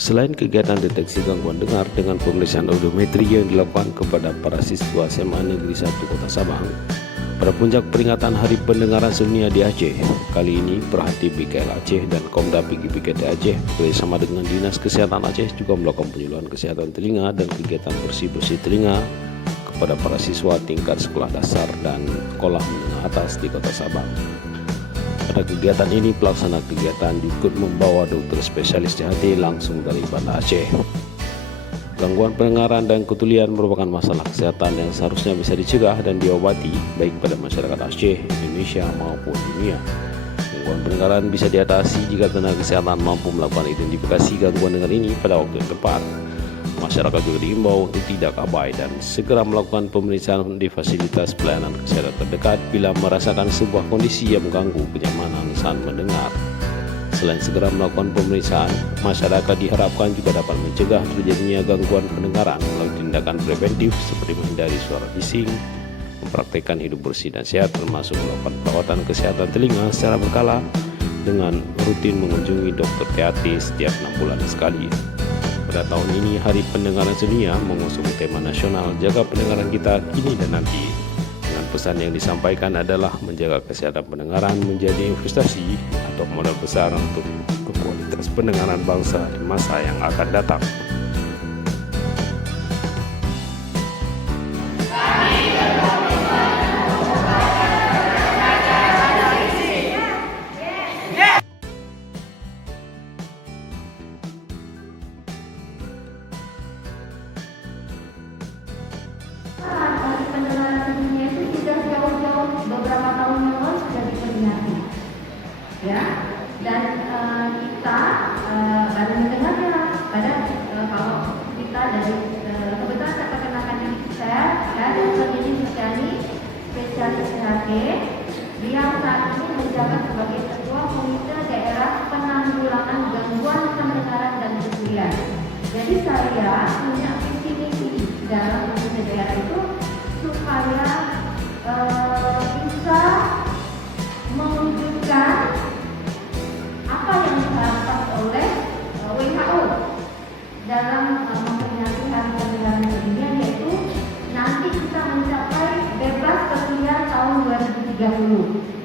Selain kegiatan deteksi gangguan dengar dengan pemeriksaan audiometri yang dilakukan kepada para siswa SMA Negeri 1 Kota Sabang, pada puncak peringatan Hari Pendengaran Sedunia di Aceh, kali ini Perhati BKL Aceh dan Komda PGPKT Aceh bersama dengan Dinas Kesehatan Aceh juga melakukan penyuluhan kesehatan telinga dan kegiatan bersih-bersih telinga kepada para siswa tingkat sekolah dasar dan sekolah menengah atas di Kota Sabang. Pada kegiatan ini, pelaksana kegiatan ikut membawa dokter spesialis THT langsung dari Banda Aceh. Gangguan pendengaran dan ketulian merupakan masalah kesehatan yang seharusnya bisa dicegah dan diobati baik pada masyarakat Aceh, Indonesia maupun dunia. Gangguan pendengaran bisa diatasi jika tenaga kesehatan mampu melakukan identifikasi gangguan dengar ini pada waktu yang tepat. Masyarakat juga diimbau untuk tidak abai dan segera melakukan pemeriksaan di fasilitas pelayanan kesehatan terdekat bila merasakan sebuah kondisi yang mengganggu kenyamanan saat mendengar. Selain segera melakukan pemeriksaan, masyarakat diharapkan juga dapat mencegah terjadinya gangguan pendengaran melalui tindakan preventif seperti menghindari suara bising, mempraktikkan hidup bersih dan sehat, termasuk melakukan perawatan kesehatan telinga secara berkala dengan rutin mengunjungi dokter THT setiap 6 bulan sekali. Pada tahun ini, Hari Pendengaran Sedunia mengusung tema nasional Jaga Pendengaran Kita Kini dan Nanti. Dengan pesan yang disampaikan adalah menjaga kesehatan pendengaran menjadi investasi atau modal besar untuk kualitas pendengaran bangsa di masa yang akan datang. Beberapa tahun yang lalu sudah diperingati, ya. Dan kita baru mendengarnya pada kalau kita dari kebetulan saya perkenalkan saya Dr. Dini Suciani, spesialis THT, yang saat ini menjabat sebagai Ketua Komite Daerah Penanggulangan Gangguan Pendengaran dan Ketulian. Jadi saya punya visi misi dalam komite daerah itu supaya bisa mewujudkan apa yang diharapkan oleh WHO dalam memperingati Hari Pendengaran Sedunia, yaitu nanti kita mencapai bebas ketulian tahun 2030.